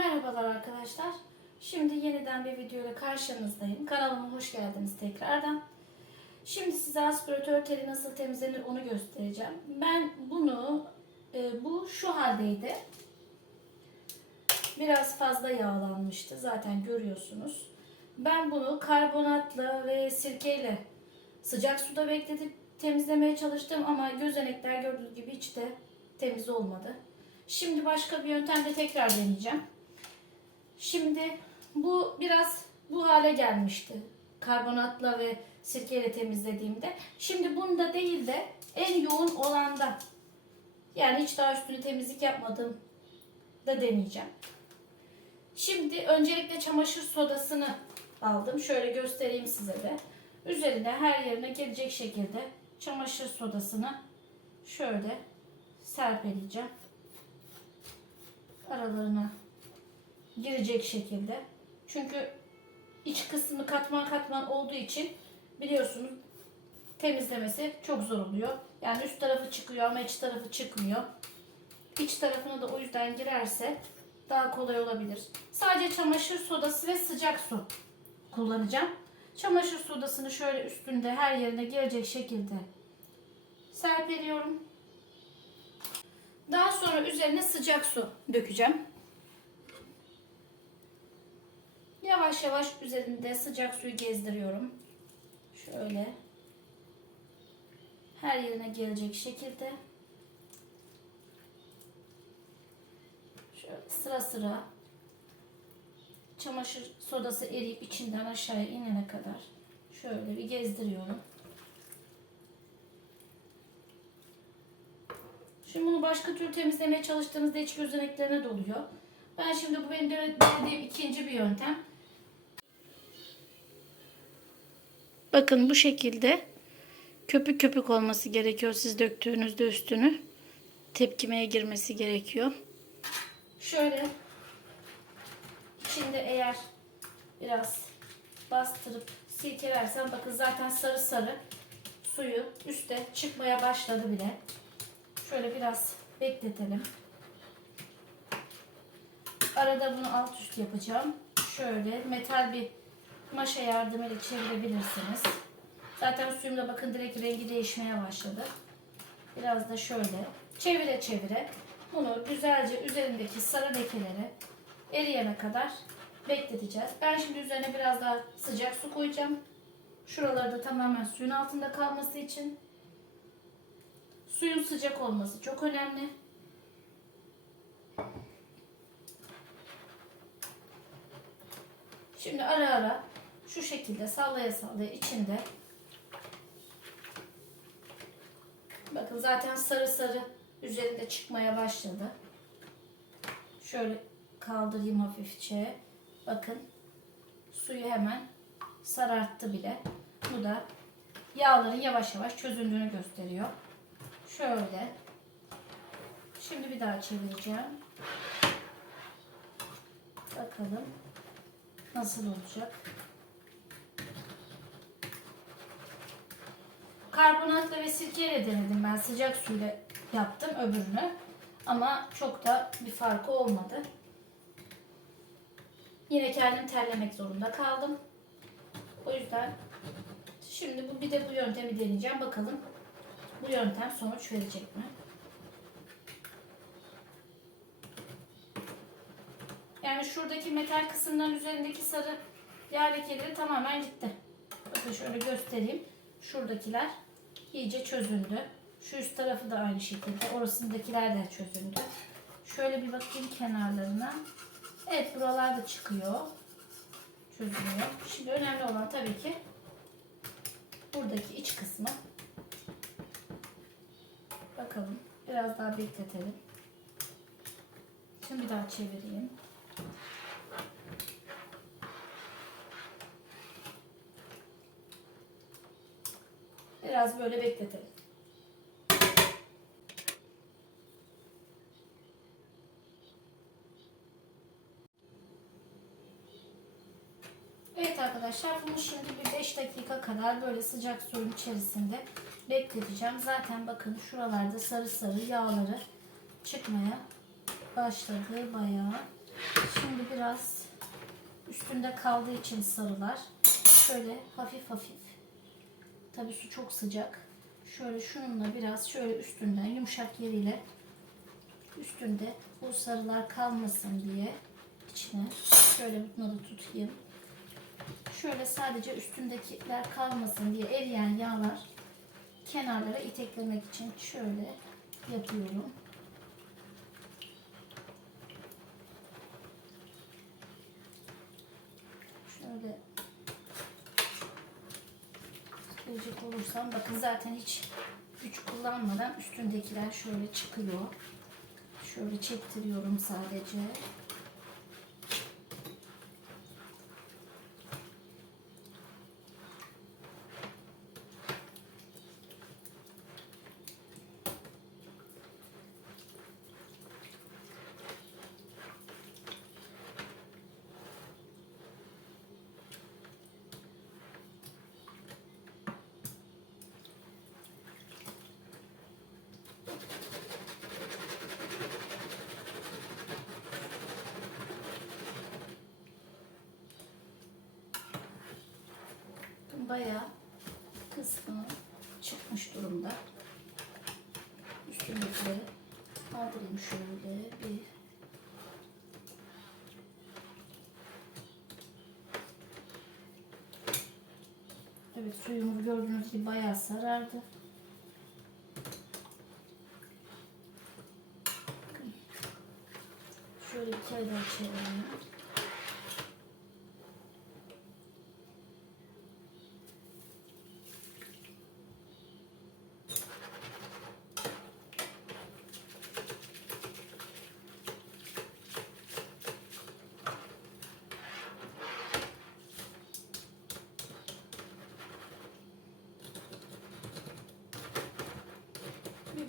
Merhabalar arkadaşlar. Şimdi yeniden bir video ile karşınızdayım. Kanalıma hoş geldiniz tekrardan. Şimdi size aspiratör teli nasıl temizlenir onu göstereceğim. Ben bunu, e, bu şu haldeydi. Biraz fazla yağlanmıştı. Zaten görüyorsunuz. Ben bunu karbonatla ve sirkeyle sıcak suda bekletip temizlemeye çalıştım ama gözenekler gördüğünüz gibi hiç de temiz olmadı. Şimdi başka bir yöntemle tekrar deneyeceğim. Şimdi bu biraz bu hale gelmişti. Karbonatla ve sirkeyle temizlediğimde. Şimdi bunda değil de en yoğun olanda yani hiç daha üstünü temizlik yapmadım da deneyeceğim. Şimdi öncelikle çamaşır sodasını aldım. Şöyle göstereyim size de. Üzerine her yerine gelecek şekilde çamaşır sodasını şöyle serpeleyeceğim. Aralarına girecek şekilde. Çünkü iç kısmı katman katman olduğu için biliyorsunuz temizlemesi çok zor oluyor. Yani üst tarafı çıkıyor ama iç tarafı çıkmıyor. İç tarafına da o yüzden girerse daha kolay olabilir. Sadece çamaşır sodası ve sıcak su kullanacağım. Çamaşır sodasını şöyle üstünde her yerine gelecek şekilde serpeliyorum. Daha sonra üzerine sıcak su dökeceğim. Yavaş yavaş üzerinde sıcak suyu gezdiriyorum. Şöyle her yerine gelecek şekilde. Şöyle sıra sıra çamaşır sodası eriyip içinden aşağıya inene kadar şöyle bir gezdiriyorum. Şimdi bunu başka türlü temizlemeye çalıştığınızda iç gözeneklerine doluyor. Ben şimdi bu benim denediğim ikinci bir yöntem. Bakın bu şekilde köpük köpük olması gerekiyor siz döktüğünüzde üstünü. Tepkimeye girmesi gerekiyor. Şöyle içinde eğer biraz bastırıp silkelersen bakın zaten sarı sarı suyu üste çıkmaya başladı bile. Şöyle biraz bekletelim. Arada bunu alt üst yapacağım. Şöyle metal bir maşa yardımıyla çevirebilirsiniz. Zaten suyumda bakın direkt rengi değişmeye başladı. Biraz da şöyle çevire çevire bunu güzelce üzerindeki sarı lekeleri eriyene kadar bekleteceğiz. Ben şimdi üzerine biraz daha sıcak su koyacağım. Şuraları da tamamen suyun altında kalması için. Suyun sıcak olması çok önemli. Şimdi ara ara şu şekilde sallaya sallaya içinde bakın zaten sarı sarı üzerinde çıkmaya başladı. Şöyle kaldırayım hafifçe. Bakın suyu hemen sararttı bile. Bu da yağların yavaş yavaş çözüldüğünü gösteriyor. Şöyle. Şimdi bir daha çevireceğim. Bakalım nasıl olacak. Karbonatla ve sirkeyle denedim ben. Sıcak suyla yaptım öbürünü. Ama çok da bir farkı olmadı. Yine kendim terlemek zorunda kaldım. O yüzden şimdi bu bir de bu yöntemi deneyeceğim. Bakalım bu yöntem sonuç verecek mi? Yani şuradaki metal kısımların üzerindeki sarı yağ lekeleri tamamen gitti. Bakın şöyle göstereyim. Şuradakiler iyice çözüldü. Şu üst tarafı da aynı şekilde. Orasındakiler de çözüldü. Şöyle bir bakayım kenarlarına. Evet buralar da çıkıyor. Çözülüyor. Şimdi önemli olan tabii ki buradaki iç kısmı. Bakalım. Biraz daha bekletelim. Şimdi bir daha çevireyim. Biraz böyle bekletelim. Evet arkadaşlar bunu şimdi bir 5 dakika kadar böyle sıcak suyun içerisinde bekleteceğim. Zaten bakın şuralarda sarı sarı yağları çıkmaya başladı bayağı. Şimdi biraz üstünde kaldığı için sarılar şöyle hafif hafif tabi su çok sıcak şöyle şununla biraz şöyle üstünden yumuşak yeriyle üstünde bu sarılar kalmasın diye içine şöyle bunları tutayım şöyle sadece üstündekiler kalmasın diye eriyen yağlar kenarlara iteklemek için şöyle yapıyorum. Şöyle gelecek olursam bakın zaten hiç güç kullanmadan üstündekiler şöyle çıkıyor. Şöyle çektiriyorum sadece. Bayağı kısmı çıkmış durumda. Üstündekileri kaldırayım şöyle bir Evet suyumuz gördüğünüz gibi bayağı sarardı. Şöyle bir kere daha çevirelim.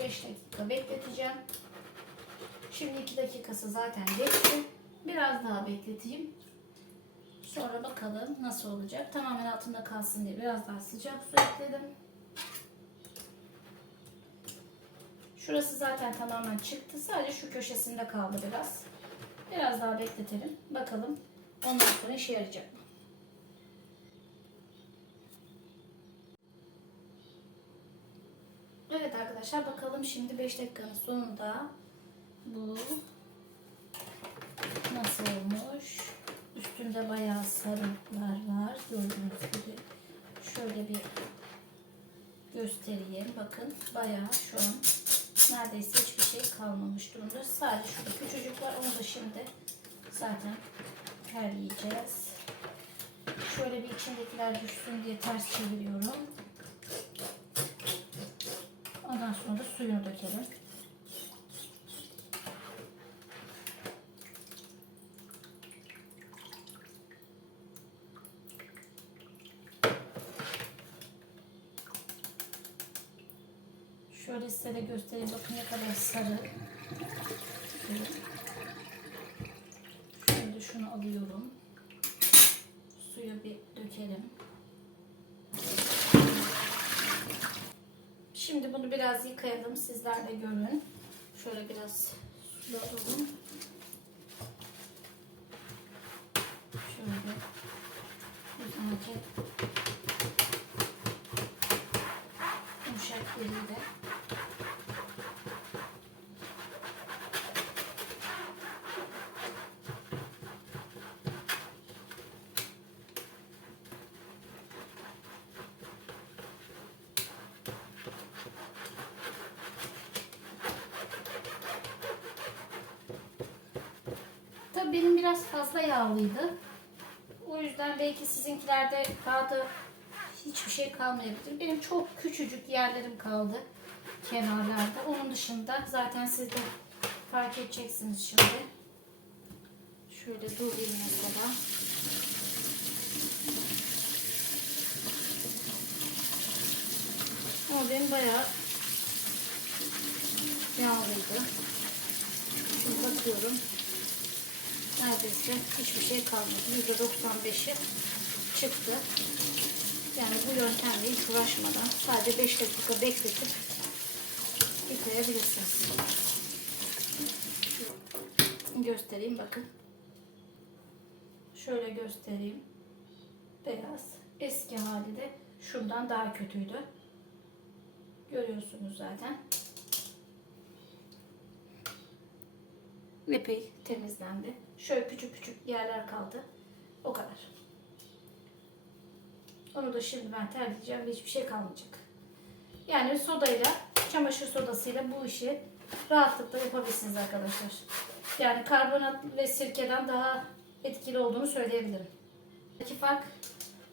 5 dakika bekleteceğim. Şimdi 2 dakikası zaten geçti. Biraz daha bekleteyim. Sonra bakalım nasıl olacak. Tamamen altında kalsın diye biraz daha sıcak su ekledim. Şurası zaten tamamen çıktı. Sadece şu köşesinde kaldı biraz. Biraz daha bekletelim. Bakalım ondan sonra işe yarayacak mı? Evet arkadaşlar bakalım şimdi 5 dakikanın sonunda bu nasıl olmuş? Üstünde bayağı sarıklar var. Gördüğünüz gibi şöyle bir göstereyim. Bakın bayağı şu an neredeyse hiçbir şey kalmamış durumda. Sadece şurada küçücük var. Onu da şimdi zaten terleyeceğiz. Şöyle bir içindekiler düşsün diye ters çeviriyorum. Ondan sonra da suyunu dökelim. Şöyle size de göstereyim. Bakın ne kadar sarı. Şöyle şunu alıyorum. Suyu bir dökelim. Şimdi bunu biraz yıkayalım. Sizler de görün. Şöyle biraz su alalım. Şöyle güzelce yumuşak yeriyle Benim biraz fazla yağlıydı. O yüzden belki sizinkilerde kağıda hiçbir şey kalmayabilir. Benim çok küçücük yerlerim kaldı kenarlarda. Onun dışında zaten siz de fark edeceksiniz şimdi. Şöyle durayım mesela. Ama benim bayağı yağlıydı. Şimdi bakıyorum neredeyse hiçbir şey kalmadı. %95'i çıktı. Yani bu yöntemle hiç uğraşmadan sadece 5 dakika bekletip yıkayabilirsiniz. Göstereyim bakın. Şöyle göstereyim. Beyaz. Eski hali de şundan daha kötüydü. Görüyorsunuz zaten. Epey temizlendi. Şöyle küçük küçük yerler kaldı. O kadar. Onu da şimdi ben terleyeceğim ve hiçbir şey kalmayacak. Yani sodayla, çamaşır sodasıyla bu işi rahatlıkla yapabilirsiniz arkadaşlar. Yani karbonat ve sirkeden daha etkili olduğunu söyleyebilirim. İki fark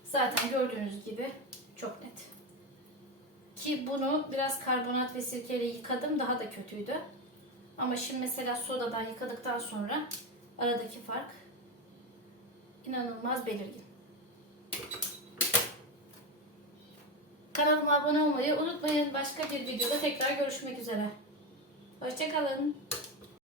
zaten gördüğünüz gibi çok net. Ki bunu biraz karbonat ve sirkeyle yıkadım daha da kötüydü. Ama şimdi mesela sodadan yıkadıktan sonra aradaki fark inanılmaz belirgin. Kanalıma abone olmayı unutmayın. Başka bir videoda tekrar görüşmek üzere. Hoşçakalın.